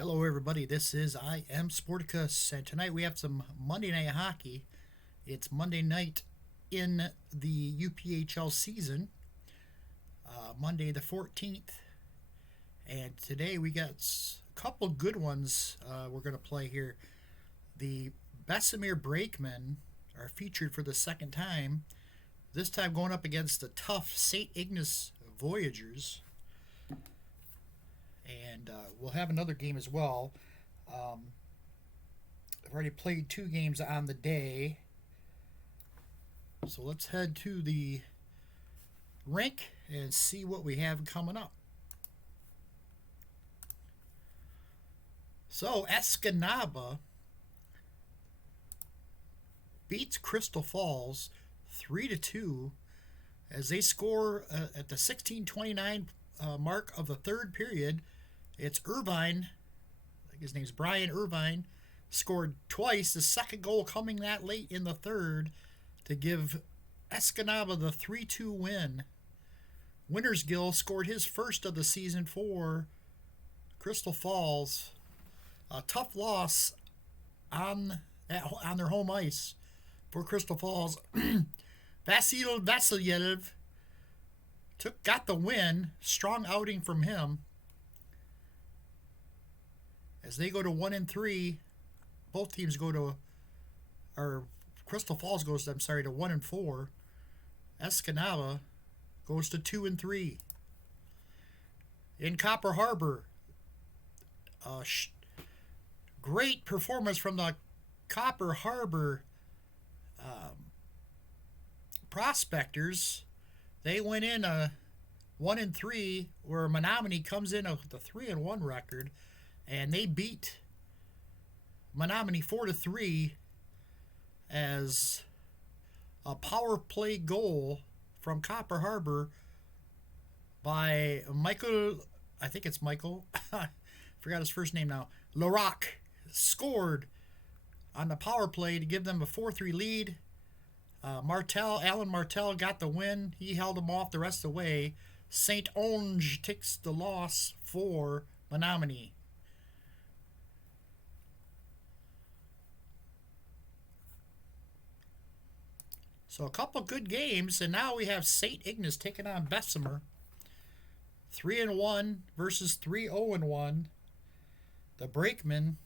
Hello, everybody. This is I Am Sporticus, and tonight we have some Monday Night Hockey. It's Monday night in the UPHL season, Monday the 14th, and today we got a couple good ones we're going to play here. The Bessemer Brakemen are featured for the second time, this time going up against the tough St. Ignace Voyagers. And we'll have another game as well. I've already played 2 games on the day. So let's head to the rink and see what we have coming up. So Escanaba beats Crystal Falls 3-2 as they score at the 16:29 mark of the third period. It's Irvine, I think his name's Brian Irvine, scored twice, the second goal coming that late in the third to give Escanaba the 3-2 win. Wintersgill scored his first of the season for Crystal Falls. A tough loss on their home ice for Crystal Falls. Vasil Vasilyev got the win. Strong outing from him. As they go to 1-3, both teams go to, or Crystal Falls goes, to 1-4. Escanaba goes to 2-3. In Copper Harbor, great performance from the Copper Harbor Prospectors. They went in 1-3, where Menominee comes in with a 3-1 record. And they beat Menominee 4-3 as a power play goal from Copper Harbor by Michael, I think it's Michael, forgot his first name now, Larock, scored on the power play to give them a 4-3 lead. Alan Martel got the win. He held them off the rest of the way. St. Onge takes the loss for Menominee. So a couple good games, and now we have St. Ignace taking on Bessemer. 3-1 versus 3-0-1. The Brakemen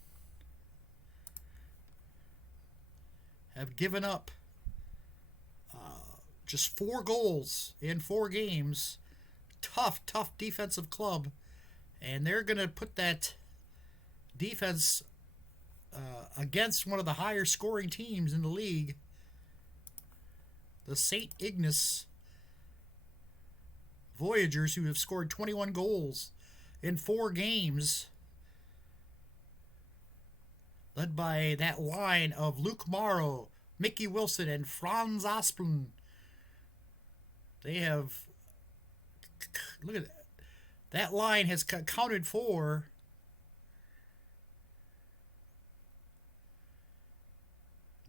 have given up just 4 goals in 4 games. Tough defensive club, and they're going to put that defense against one of the higher scoring teams in the league. The St. Ignace Voyagers, who have scored 21 goals in 4 games, led by that line of Luke Morrow, Mickey Wilson, and Franz Asplund. They have, look at that. That line has counted for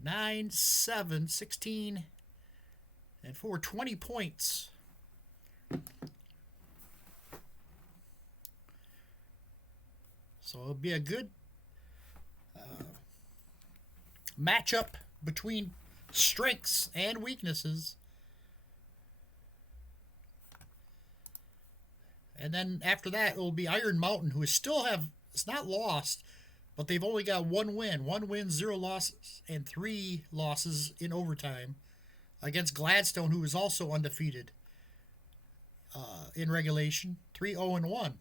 9, 7, 16, and for 20 points. So it'll be a good matchup between strengths and weaknesses. And then after that, it will be Iron Mountain, who it's not lost, but they've only got 1 win. 1 win, 0 losses, and 3 losses in overtime, against Gladstone, who is also undefeated in regulation, 3-0-1.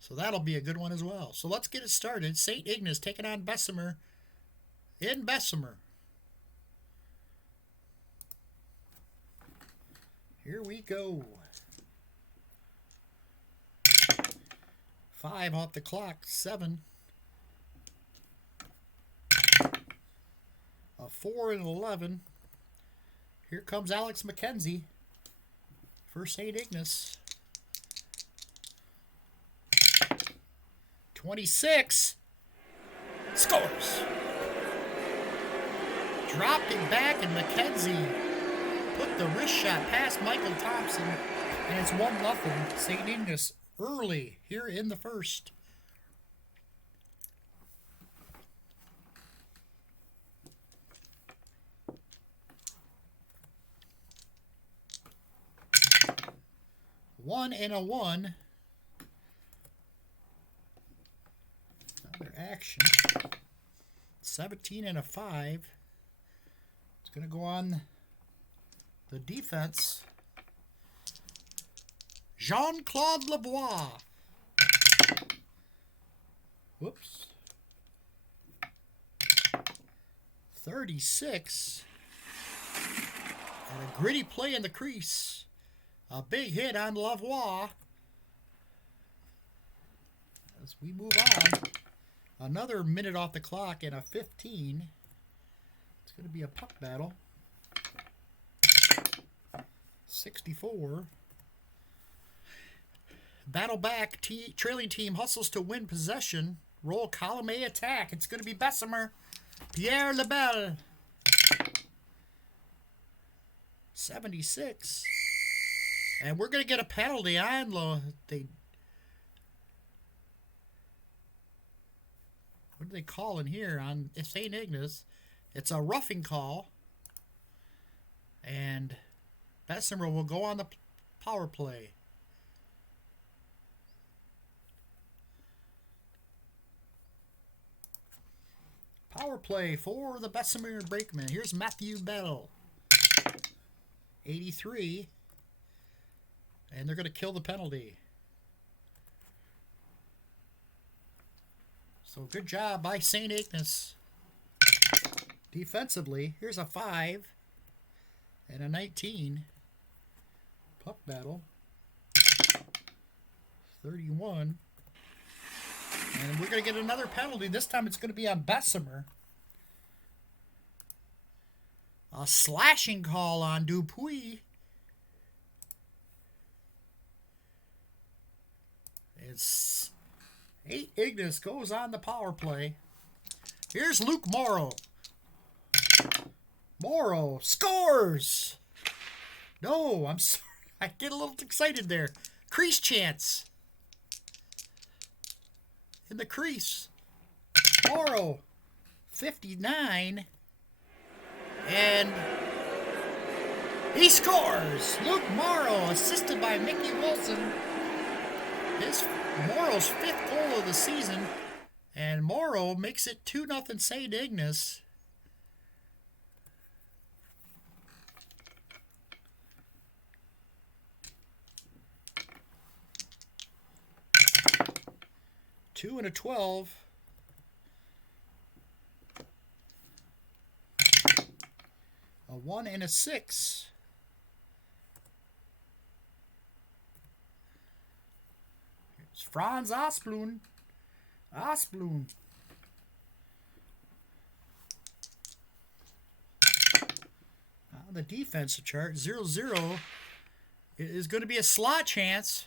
So that'll be a good one as well. So let's get it started. St. Ignace taking on Bessemer in Bessemer. Here we go. 5 off the clock, 7. A 4 and 11. Here comes Alex McKenzie for St. Ignace. 26. Scores. Dropped it back, and McKenzie put the wrist shot past Michael Thompson, and it's 1-0 St. Ignace early here in the first. 1 and a 1. Another action. 17 and a 5. It's going to go on the defense. Jean-Claude Lebois. Whoops. 36. And a gritty play in the crease. A big hit on Lavoie. As we move on, another minute off the clock and a 15. It's going to be a puck battle. 64. Battle back. Trailing team hustles to win possession. Roll column A attack. It's going to be Bessemer. Pierre Lebel. 76. And we're going to get a penalty on what do they call in here on St. Ignace? It's a roughing call. And Bessemer will go on the power play. Power play for the Bessemer Brakemen. Here's Matthew Bell. 83. And they're going to kill the penalty. So good job by St. Ignace. Defensively, here's a 5 and a 19. Puck battle. 31. And we're going to get another penalty. This time it's going to be on Bessemer. A slashing call on Dupuis. It's 8 Ignace goes on the power play. Here's Luke Morrow. Morrow scores! No, I'm sorry. I get a little excited there. Crease chance. In the crease. Morrow, 59. And he scores! Luke Morrow, assisted by Mickey Wilson. Morrow's 5th goal of the season. And Morrow makes it 2-0 St. Ignace. Two and a 12. A 1 and a 6. It's Franz Asplund. On the defensive chart, 0-0 is going to be a slot chance.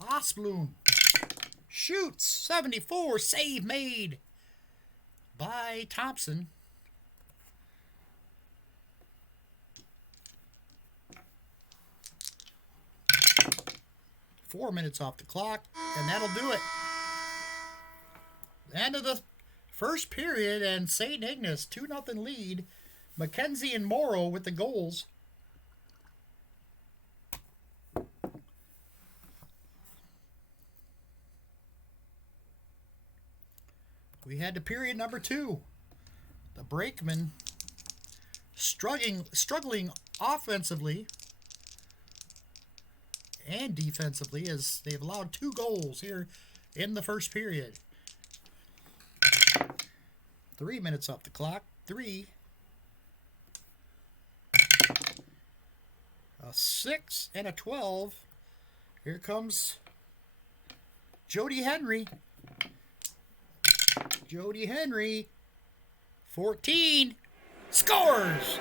Asplund shoots. 74. Save made by Thompson. Four minutes off the clock, and that'll do it. End of the first period, and St. Ignace 2-0 lead. McKenzie and Morrow with the goals. We had to period number 2. The Brakemen struggling offensively and defensively as they've allowed 2 goals here in the first period. 3 minutes off the clock. 3. A 6 and a 12. Here comes Jody Henry. Jody Henry, 14, scores!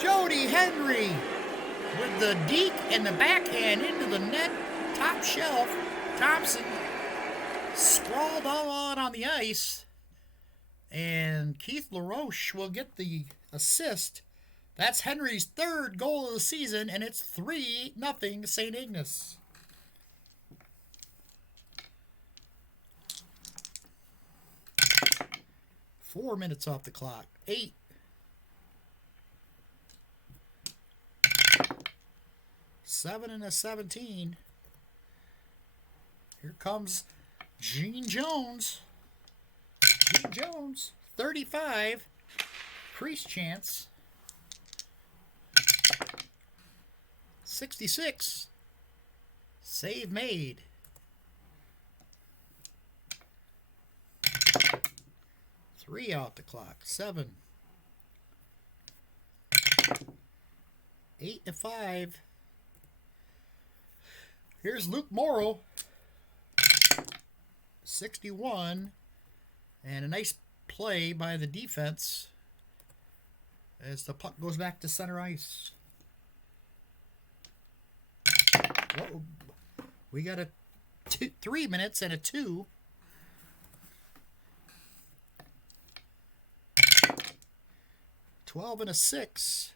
Jody Henry with the deke and the backhand into the net, top shelf. Thompson sprawled all out on the ice, and Keith LaRoche will get the assist. That's Henry's 3rd goal of the season, and it's 3-0 St. Ignace. Four minutes off the clock. 8. 7 and a 17. Here comes Gene Jones. Gene Jones, 35. Crease chance. 66. Save made. Three out the clock. 7. 8 to 5. Here's Luke Morrow. 61. And a nice play by the defense as the puck goes back to center ice. Whoa. We got a 3 minutes and a 2. $12 and a 6.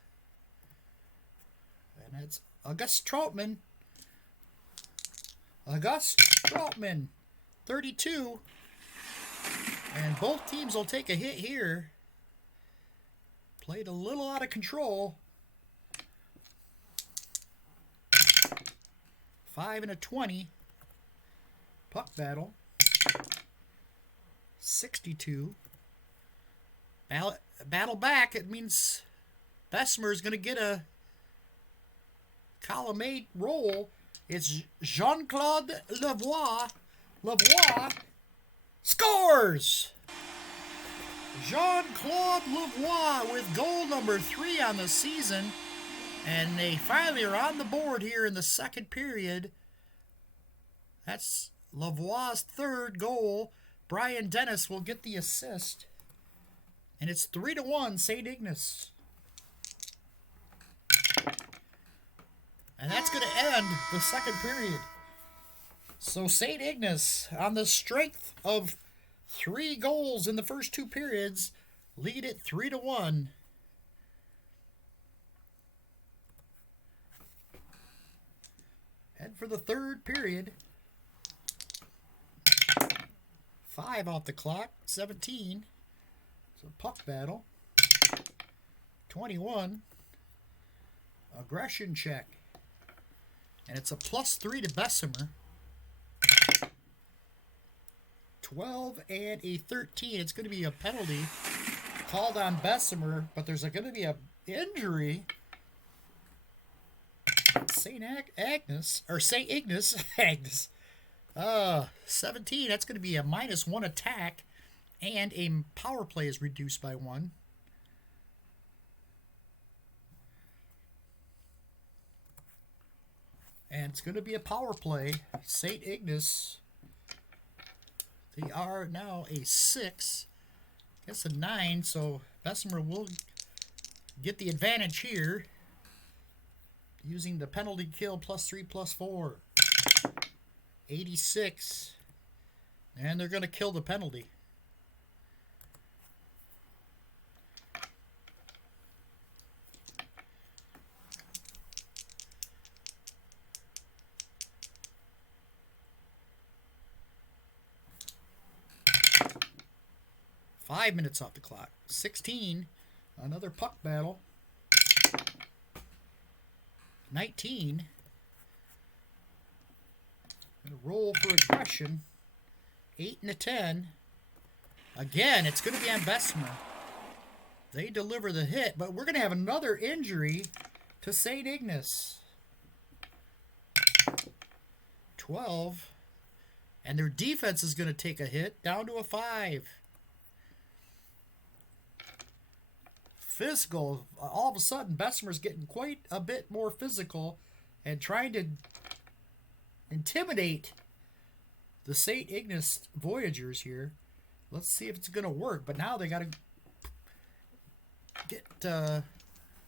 And that's Auguste Troutman. Auguste Troutman, 32. And both teams will take a hit here. Played a little out of control. 5 and a 20. Puck battle. 62. Battle back. It means Bessemer is going to get a column 8 roll. It's Jean-Claude Lavoie. Lavoie scores! Jean-Claude Lavoie with goal number 3 on the season. And they finally are on the board here in the second period. That's Lavoie's third goal. Brian Dennis will get the assist. And it's 3-1 St. Ignace. And that's going to end the second period. So St. Ignace, on the strength of 3 goals in the first 2 periods, lead it 3-1. And for the third period, 5 off the clock, 17. It's a puck battle. 21. Aggression check. And it's a +3 to Bessemer. 12 and a 13. It's going to be a penalty called on Bessemer, but there's going to be an injury. St. Ignace. 17. That's going to be a -1 attack, and a power play is reduced by 1. And it's going to be a power play. St. Ignace, they are now a 6. I guess a 9, so Bessemer will get the advantage here using the penalty kill +3/+4. 86. And they're going to kill the penalty. Five minutes off the clock. 16. Another puck battle. 19. Gonna roll for aggression. 8 and a 10. Again, it's going to be on Bessemer. They deliver the hit, but we're going to have another injury to St. Ignace. 12. And their defense is going to take a hit down to a 5. Physical. All of a sudden, Bessemer's getting quite a bit more physical and trying to intimidate the St. Ignace Voyagers here. Let's see if it's going to work. But now they got to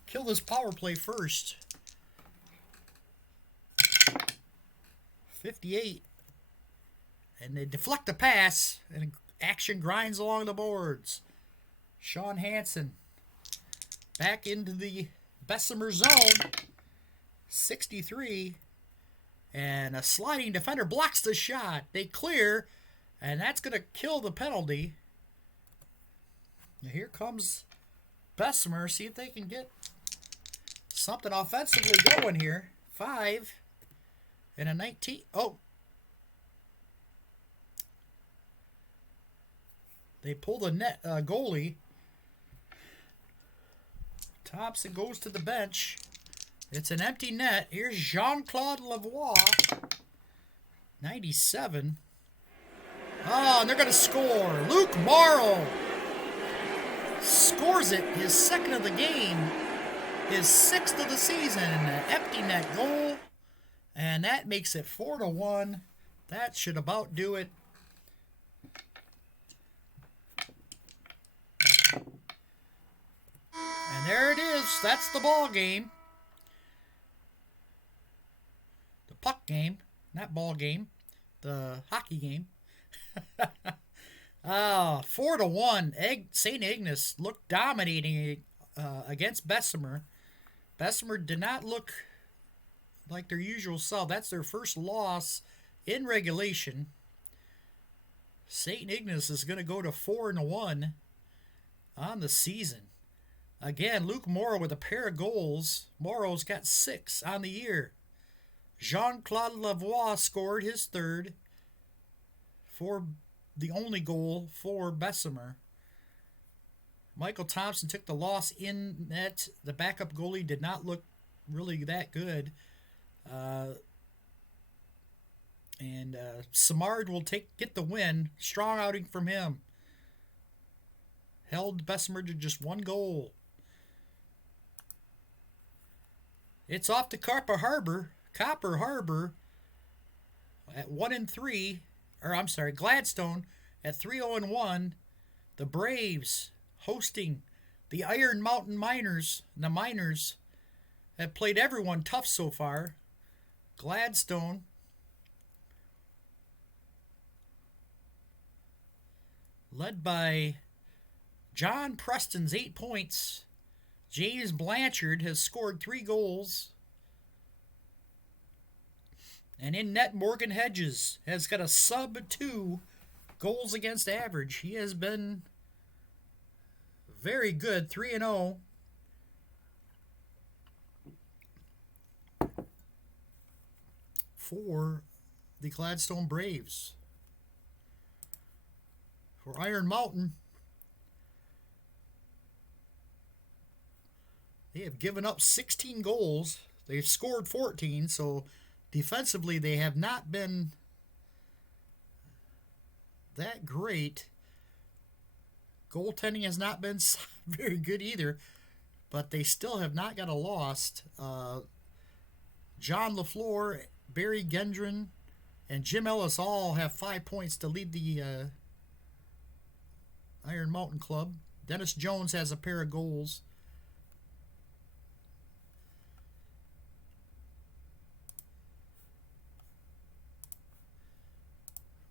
kill this power play first. 58. And they deflect the pass, and action grinds along the boards. Sean Hansen back into the Bessemer zone. 63. And a sliding defender blocks the shot. They clear, and that's going to kill the penalty. Now here comes Bessemer. See if they can get something offensively going here. 5 and a 19. Oh. They pull the net goalie. Thompson goes to the bench. It's an empty net. Here's Jean-Claude Lavoie. 97. Oh, and they're going to score. Luke Morrow scores it. His second of the game. His 6th of the season. An empty net goal. And that makes it 4-1. That should about do it. And there it is. That's the ball game. The puck game. Not ball game. The hockey game. 4-1. St. Ignace looked dominating against Bessemer. Bessemer did not look like their usual self. That's their first loss in regulation. St. Ignace is going to go to 4-1 on the season. Again, Luke Morrow with a pair of goals. Morrow's got 6 on the year. Jean-Claude Lavoie scored his 3rd for the only goal for Bessemer. Michael Thompson took the loss in net. The backup goalie did not look really that good. And Simard will get the win. Strong outing from him. Held Bessemer to just 1 goal. It's off to Copper Harbor at 1-3. Or I'm sorry, Gladstone at 3-0-1. The Braves hosting the Iron Mountain Miners. The Miners have played everyone tough so far. Gladstone led by John Preston's 8 points. James Blanchard has scored 3 goals. And in net, Morgan Hedges has got a sub-2 goals against average. He has been very good, 3-0. For the Gladstone Braves. For Iron Mountain, they have given up 16 goals. They've scored 14, so defensively they have not been that great. Goaltending has not been very good either, but they still have not got a loss. John LaFleur, Barry Gendron, and Jim Ellis all have 5 points to lead the Iron Mountain Club. Dennis Jones has a pair of goals.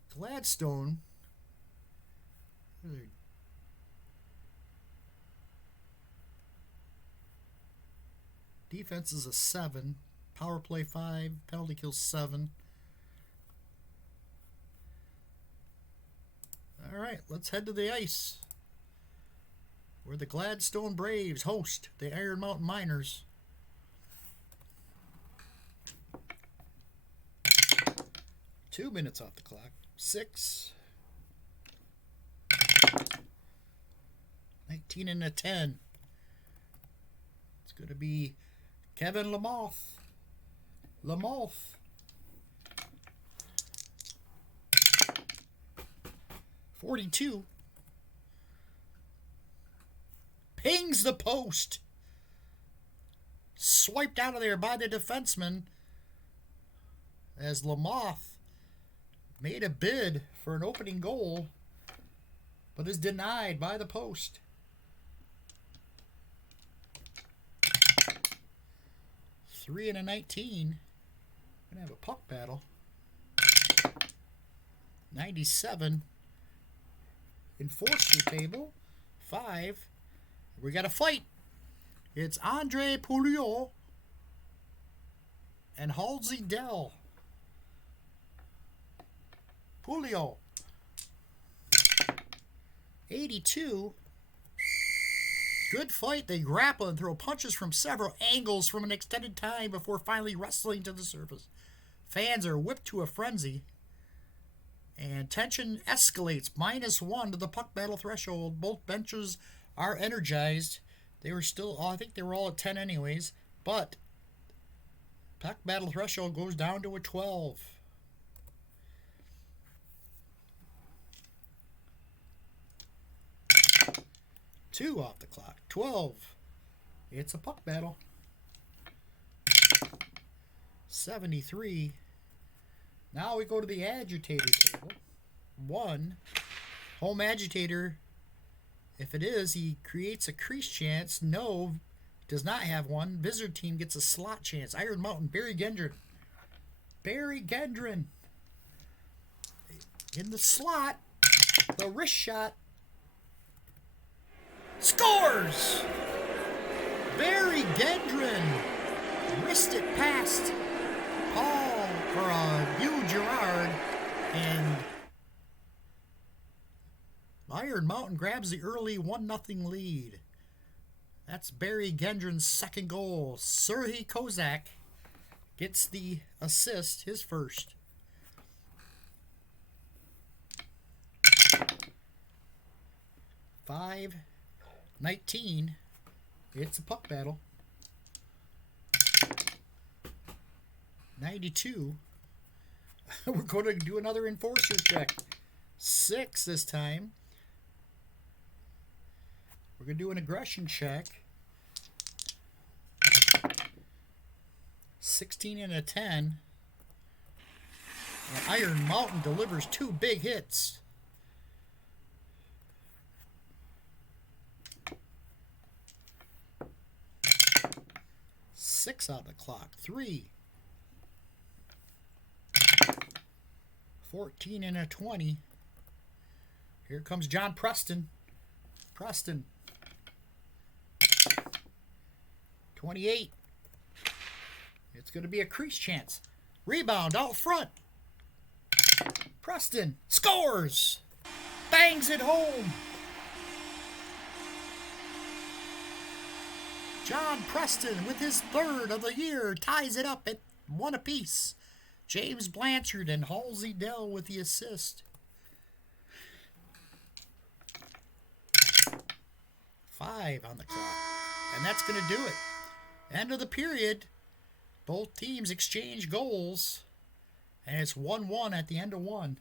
Gladstone. Defense is a 7. Power play 5. Penalty kill 7. All right, let's head to the ice, where the Gladstone Braves host the Iron Mountain Miners. Two minutes off the clock. 6. 19 and a 10. It's going to be Kevin Lamothe. 42. Pings the post. Swiped out of there by the defenseman as Lamothe made a bid for an opening goal, but is denied by the post. Three and a 19. We're going to have a puck battle. 97. Enforcer table. 5. We got a fight. It's Andre Pouliot and Halsey Dell. Pouliot. 82. Good fight. They grapple and throw punches from several angles from an extended time before finally wrestling to the surface. Fans are whipped to a frenzy, and tension escalates. -1 to the puck battle threshold. Both benches are energized. They were still, I think they were all at 10 anyways, but puck battle threshold goes down to a 12. Two off the clock. 12. It's a puck battle. 73. Now we go to the agitator table. 1. Home agitator. If it is, he creates a crease chance. No, does not have one. Visitor team gets a slot chance. Iron Mountain, Barry Gendron. Barry Gendron. In the slot. The wrist shot. Scores! Barry Gendron wristed past Paul for Hugh Girard, and Iron Mountain grabs the early 1-0 lead. That's Barry Gendron's second goal. Serhii Kozak gets the assist, his first. Five. 19. It's a puck battle. 92. We're going to do another enforcer check. 6 this time. We're going to do an aggression check. 16 and a 10. And Iron Mountain delivers 2 big hits. Six on the clock. 3. 14 and a 20. Here comes John Preston. Preston. 28. It's going to be a crease chance. Rebound out front. Preston scores. Bangs it home. John Preston, with his third of the year, ties it up at 1 apiece. James Blanchard and Halsey Dell with the assist. 5 on the clock. And that's going to do it. End of the period. Both teams exchange goals. And it's 1-1 at the end of 1.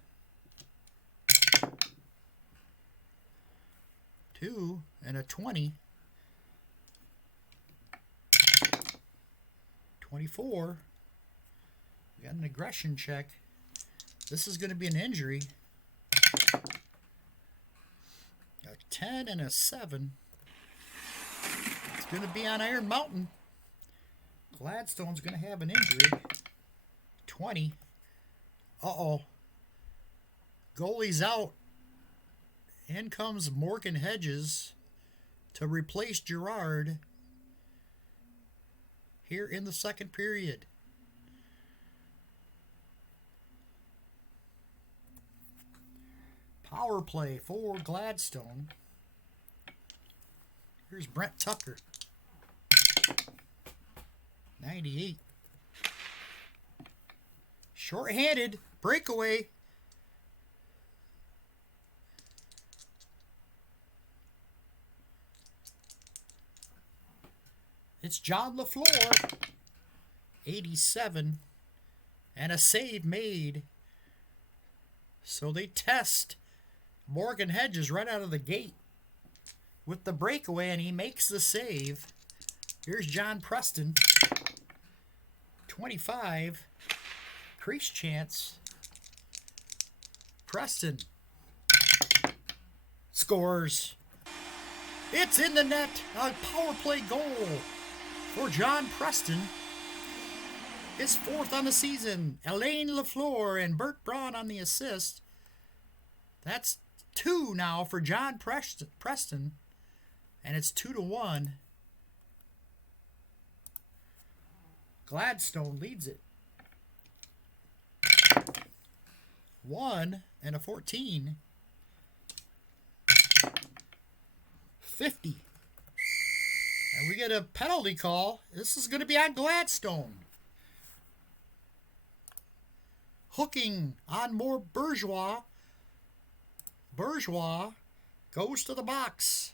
2 and a 20. 24. We got an aggression check. This is going to be an injury. A 10 and a 7. It's going to be on Iron Mountain. Gladstone's going to have an injury. 20. Uh-oh. Goalie's out. In comes Morgan Hedges to replace Girard here in the second period. Power play for Gladstone. Here's Brent Tucker. 98. Short-handed. Breakaway. It's John LaFleur. 87. And a save made. So they test Morgan Hedges right out of the gate with the breakaway, and he makes the save. Here's John Preston. 25. Crease chance. Preston scores. It's in the net. A power play goal for John Preston. His 4th on the season. Alain LaFleur and Bert Braun on the assist. That's 2 now for John Preston. And it's 2-1. Gladstone leads it. 1 and a 14. 50. And we get a penalty call. This is going to be on Gladstone. Hooking on more Bourgeois. Bourgeois goes to the box.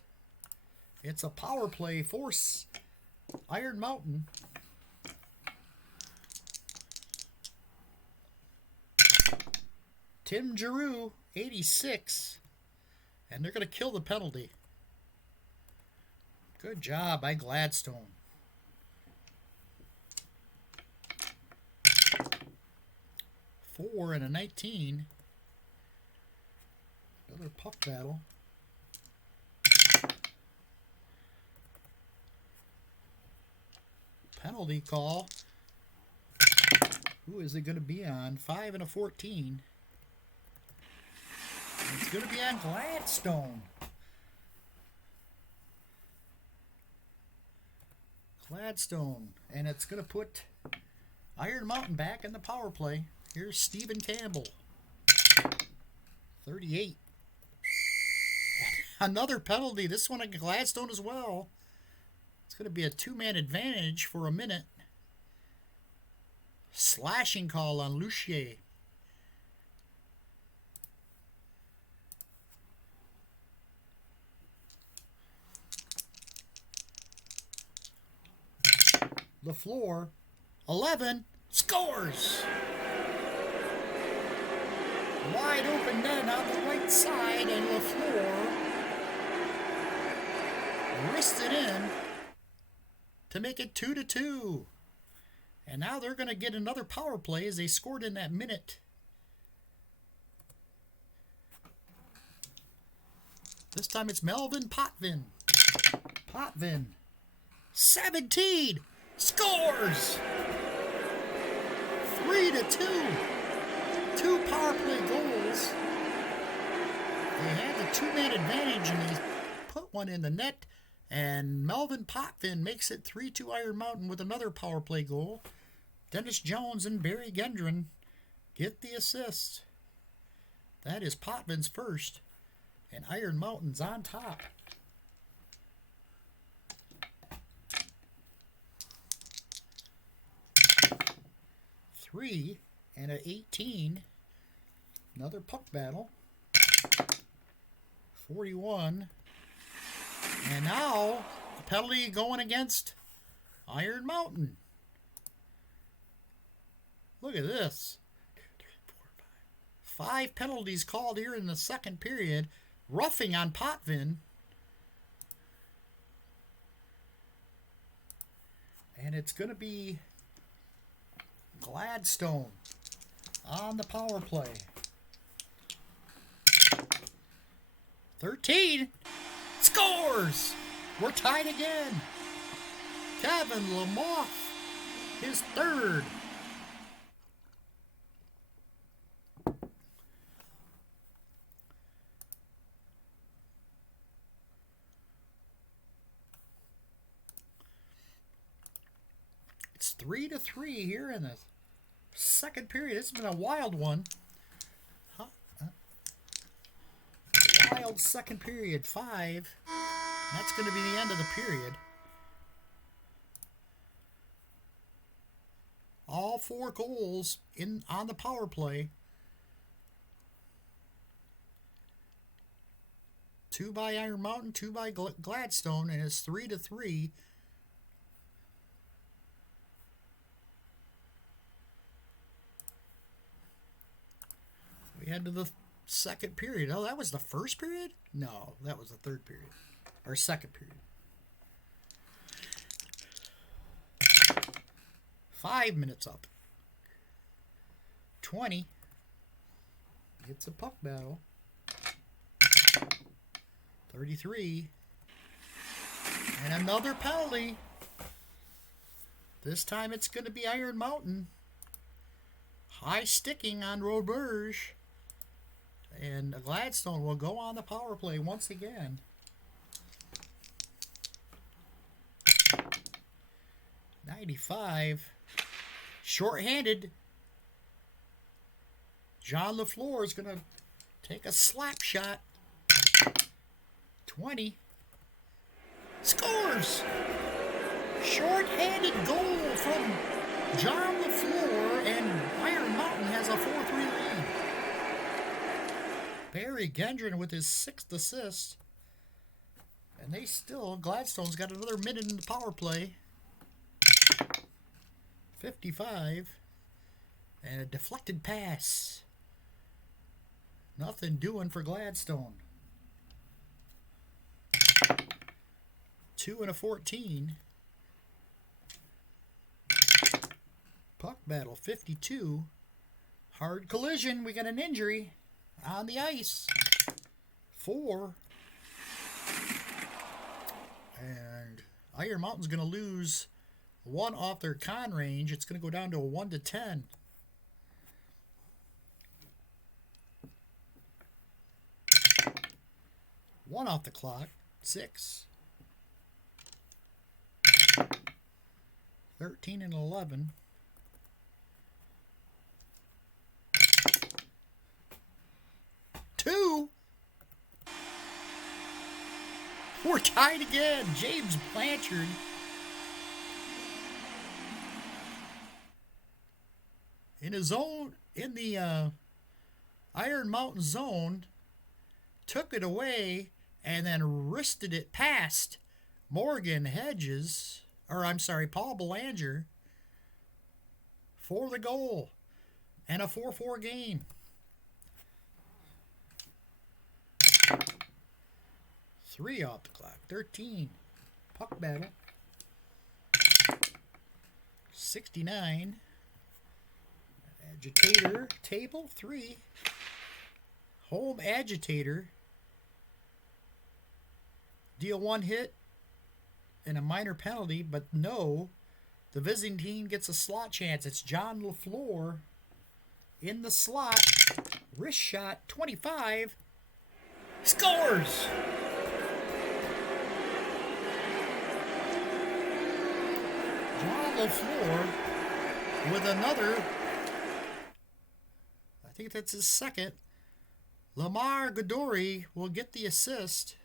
It's a power play for Iron Mountain. Tim Giroux, 86. And they're going to kill the penalty. Good job by Gladstone. Four and a 19. Another puck battle. Penalty call. Who is it going to be on? 5 and a 14. It's going to be on Gladstone. Gladstone. And it's going to put Iron Mountain back in the power play. Here's Stephen Campbell. 38. Another penalty. This one on Gladstone as well. It's going to be a two-man advantage for a minute. Slashing call on Lucier. LaFleur, 11, scores! Wide open net on the right side, and LaFleur wristed in to make it 2-2. And now they're going to get another power play as they scored in that minute. This time it's Melvin Potvin. Potvin, 17, scores! 3-2. Two power play goals. They had the two-man advantage, and they put one in the net. And Melvin Potvin makes it 3-2 Iron Mountain with another power play goal. Dennis Jones and Barry Gendron get the assist. That is Potvin's first. And Iron Mountain's on top. Three and an 18. Another puck battle. 41. And now a penalty going against Iron Mountain. Look at this. 5 penalties called here in the second period. Roughing on Potvin. And it's going to be Gladstone on the power play. 13. Scores! We're tied again. Kevin Lamoth, his third. It's 3-3 here in the second period. It's been a wild one. Wild second period. 5. That's going to be the end of the period. All 4 goals on the power play. 2 by Iron Mountain, 2 by Gladstone, and it's 3-3. We head to the second period. Oh, that was the first period? No, that was the third period. Or second period. 5 minutes up. 20. It's a puck battle. 33. And another penalty. This time it's going to be Iron Mountain. High sticking on Roberge. And Gladstone will go on the power play once again. 95. Short-handed. John LaFleur is going to take a slap shot. 20. Scores! Short-handed goal from John LaFleur, and Iron Mountain has a 4-3 lead. Barry Gendron with his 6th assist. And Gladstone's got another minute in the power play. 55. And a deflected pass. Nothing doing for Gladstone. 2 and a 14. Puck battle, 52. Hard collision. We got an injury on the ice. 4. And Iron Mountain's going to lose 1 off their con range. It's going to go down to a 1-10. One off the clock. 6. 13 and 11. Two. We're tied again. James Blanchard. In his own, in the Iron Mountain zone, took it away and then wristed it past Morgan Hedges, Paul Belanger, for the goal and a 4-4 game. 3 off the clock. 13. Puck battle. 69. Agitator table. 3. Home agitator. Deal 1 hit and a minor penalty, but no. The visiting team gets a slot chance. It's John LaFleur in the slot. Wrist shot. 25. Scores! John LaFleur with another, I think that's his second. Lamar Godory will get the assist.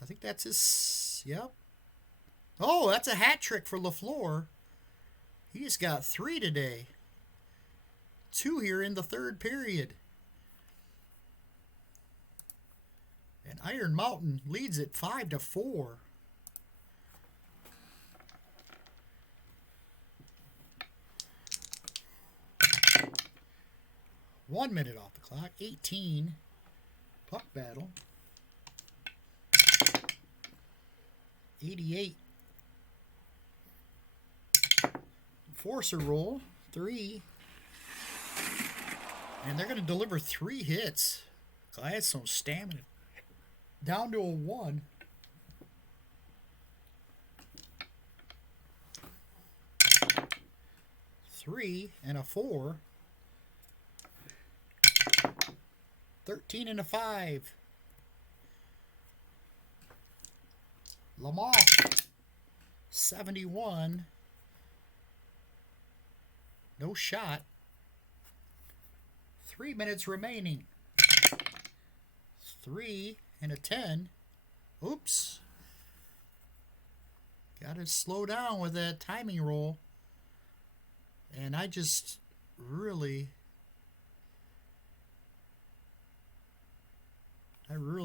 I think that's his, yep. Oh, that's a hat trick for LaFleur. He's got 3 today. 2 here in the 3rd period. And Iron Mountain leads it 5-4. One minute off the clock. 18. Puck battle. 88. Forcer roll. 3. And they're going to deliver 3 hits. Gladstone stamina. Down to a 1. 3 and a 4. 13 and a 5. Lamar. 71. No shot. 3 minutes remaining. 3 and a 10. Oops. Got to slow down with that timing roll. And I just really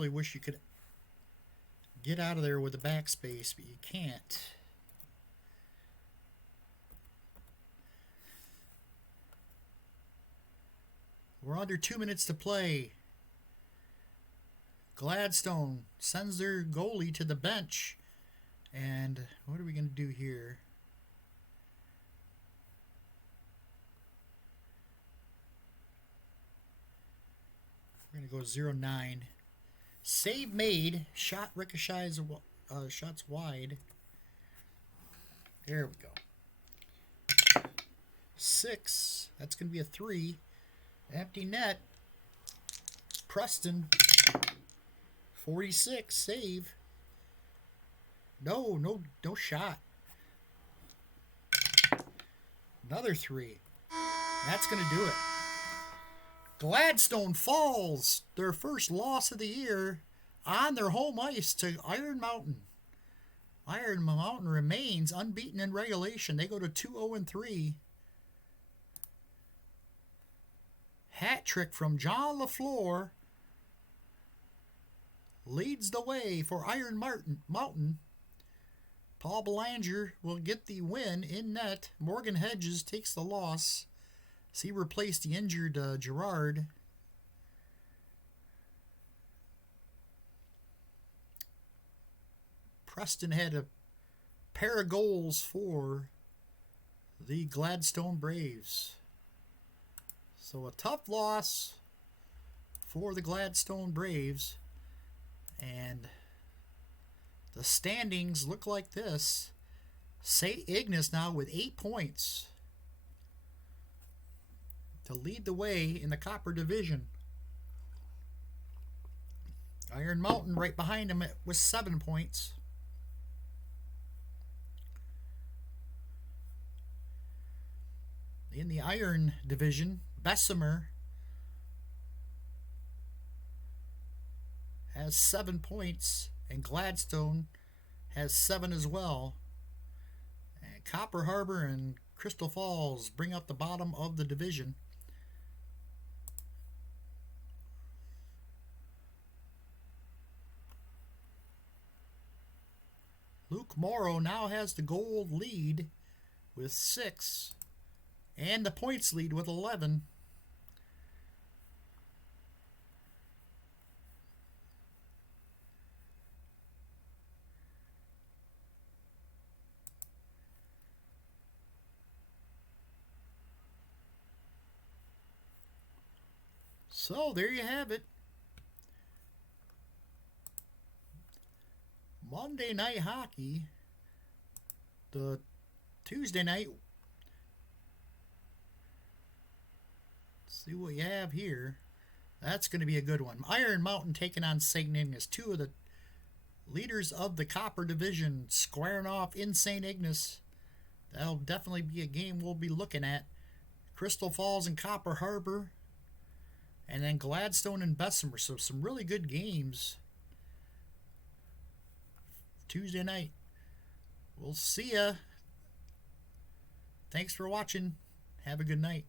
wish you could get out of there with the backspace, but you can't. We're under 2 minutes to play. Gladstone sends their goalie to the bench. And what are we going to do here? We're going to go 0-9. Save made. Shot ricochets. Shots wide. There we go. 6. That's going to be a 3. Empty net. Preston. 46. Save. No shot. Another 3. That's going to do it. Gladstone falls, their first loss of the year, on their home ice to Iron Mountain. Iron Mountain remains unbeaten in regulation. They go to 2-0-3. Hat trick from John LaFleur leads the way for Iron Mountain. Paul Belanger will get the win in net. Morgan Hedges takes the loss. He replaced the injured Gerard. Preston had a pair of goals for the Gladstone Braves. So a tough loss for the Gladstone Braves. And the standings look like this. St. Ignace now with 8 points to lead the way in the Copper Division. Iron Mountain right behind him with 7 points. In the Iron Division, Bessemer has 7 points, and Gladstone has 7 as well. And Copper Harbor and Crystal Falls bring up the bottom of the division. Luke Morrow now has the gold lead with 6 and the points lead with 11. So there you have it. Monday night hockey. The Tuesday night. Let's see what you have here. That's going to be a good one. Iron Mountain taking on St. Ignace. 2 of the leaders of the Copper Division squaring off in St. Ignace. That'll definitely be a game we'll be looking at. Crystal Falls and Copper Harbor. And then Gladstone and Bessemer. So some really good games Tuesday night. We'll see ya. Thanks for watching. Have a good night.